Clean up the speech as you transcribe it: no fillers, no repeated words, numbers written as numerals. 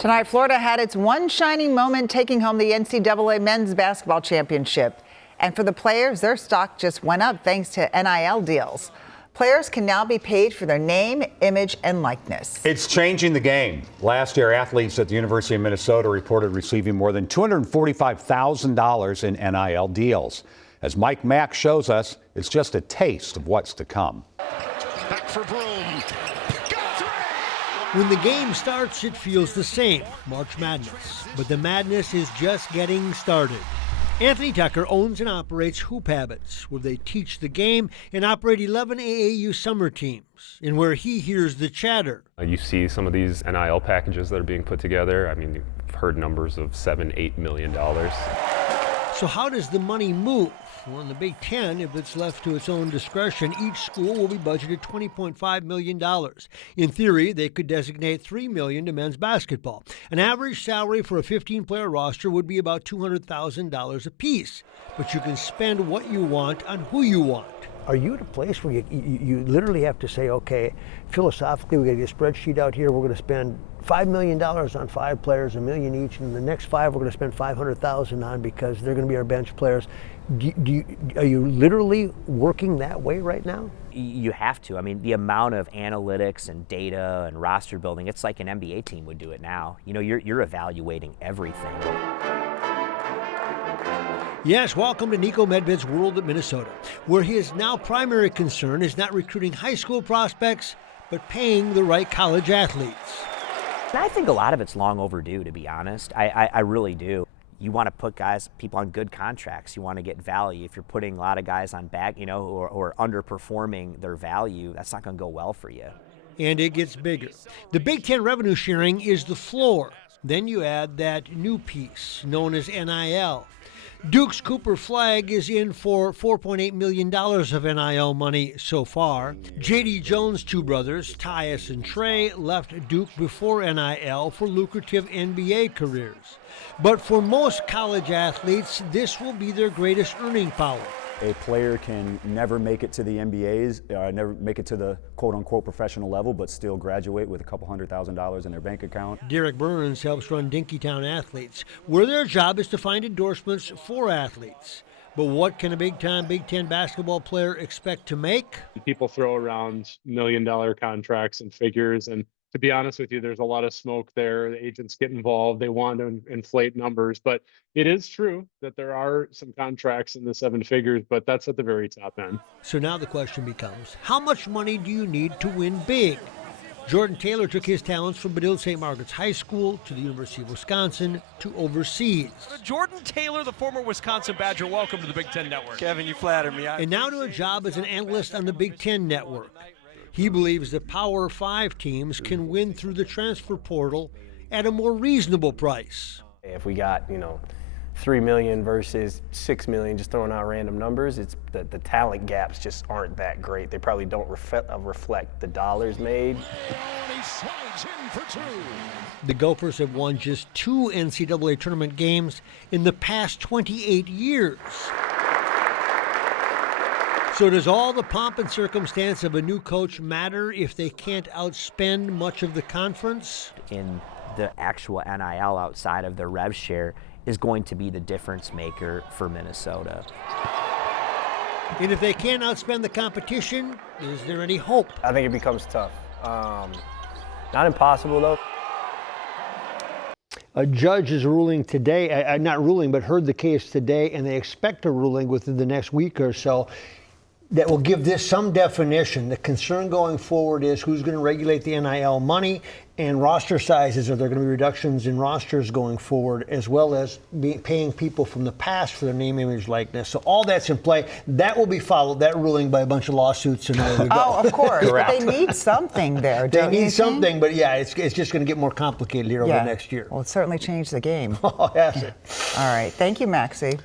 Tonight, Florida had its one shining moment, taking home the NCAA men's basketball championship. And for the players, their stock just went up thanks to NIL deals. Players can now be paid for their name, image, and likeness. It's changing the game. Last year, athletes at the University of Minnesota reported receiving more than $245,000 in NIL deals. As Mike Mack shows us, it's just a taste of what's to come. Back for Broom. When the game starts, it feels the same, March Madness. But the madness is just getting started. Anthony Tucker owns and operates Hoop Habits, where they teach the game and operate 11 AAU summer teams, and where he hears the chatter. You see some of these NIL packages that are being put together. I mean, you've heard numbers of $7-8 million. So how does the money move? Well, in the Big Ten, if it's left to its own discretion, each school will be budgeted $20.5 million. In theory, they could designate $3 million to men's basketball. An average salary for a 15-player roster would be about $200,000 apiece. But you can spend what you want on who you want. Are you at a place where you literally have to say, okay, philosophically, we got to get a spreadsheet out here. We're going to spend $5 million on 5 players, $1 million each, and the next 5 we're going to spend $500,000 on because they're going to be our bench players. Are you literally working that way right now? You have to. I mean, the amount of analytics and data and roster building, it's like an NBA team would do it now. You know, you're evaluating everything. Yes, welcome to Nico Medved's world at Minnesota, where his now primary concern is not recruiting high school prospects, but paying the right college athletes. And I think a lot of it's long overdue, to be honest. I really do. You want to put people on good contracts. You want to get value. If you're putting a lot of guys on back, who are underperforming their value, that's not going to go well for you. And it gets bigger. The Big Ten revenue sharing is the floor. Then you add that new piece known as NIL. Duke's Cooper Flagg is in for $4.8 million of NIL money so far. J.D. Jones' two brothers, Tyus and Trey, left Duke before NIL for lucrative NBA careers. But for most college athletes, this will be their greatest earning power. A player can never make it to the NBA's, never make it to the quote-unquote professional level, but still graduate with a couple $100,000 in their bank account. Derek Burns helps run Dinkytown Athletes, where their job is to find endorsements for athletes. But what can a big-time Big Ten basketball player expect to make? People throw around $1 million contracts and figures, and to be honest with you, there's a lot of smoke there. The agents get involved. They want to inflate numbers. But it is true that there are some contracts in the 7 figures, but that's at the very top end. So now the question becomes, how much money do you need to win big? Jordan Taylor took his talents from Medill St. Margaret's High School to the University of Wisconsin to overseas. Jordan Taylor, the former Wisconsin Badger, welcome to the Big Ten Network. Kevin, you flatter me. And now to a job as an analyst on the Big Ten Network. He believes that Power 5 teams can win through the transfer portal at a more reasonable price. If we got, $3 million versus $6 million, just throwing out random numbers, it's the talent gaps just aren't that great. They probably don't reflect the dollars made. The Gophers have won just 2 NCAA tournament games in the past 28 years. So does all the pomp and circumstance of a new coach matter if they can't outspend much of the conference? In the actual NIL outside of the rev share is going to be the difference maker for Minnesota. And if they can't outspend the competition, is there any hope? I think it becomes tough. Not impossible, though. A judge is ruling today, not ruling, but heard the case today, and they expect a ruling within the next week or so that will give this some definition. The concern going forward is who's going to regulate the NIL money and roster sizes. Are there going to be reductions in rosters going forward, as well as paying people from the past for their name, image, likeness? So all that's in play. That will be followed, that ruling, by a bunch of lawsuits and there we go. Oh, of course. But they need something there, don't you They need think? something, but yeah, it's just going to get more complicated here over the next year. Well, it certainly changed the game. Oh, has it? All right. Thank you, Maxie.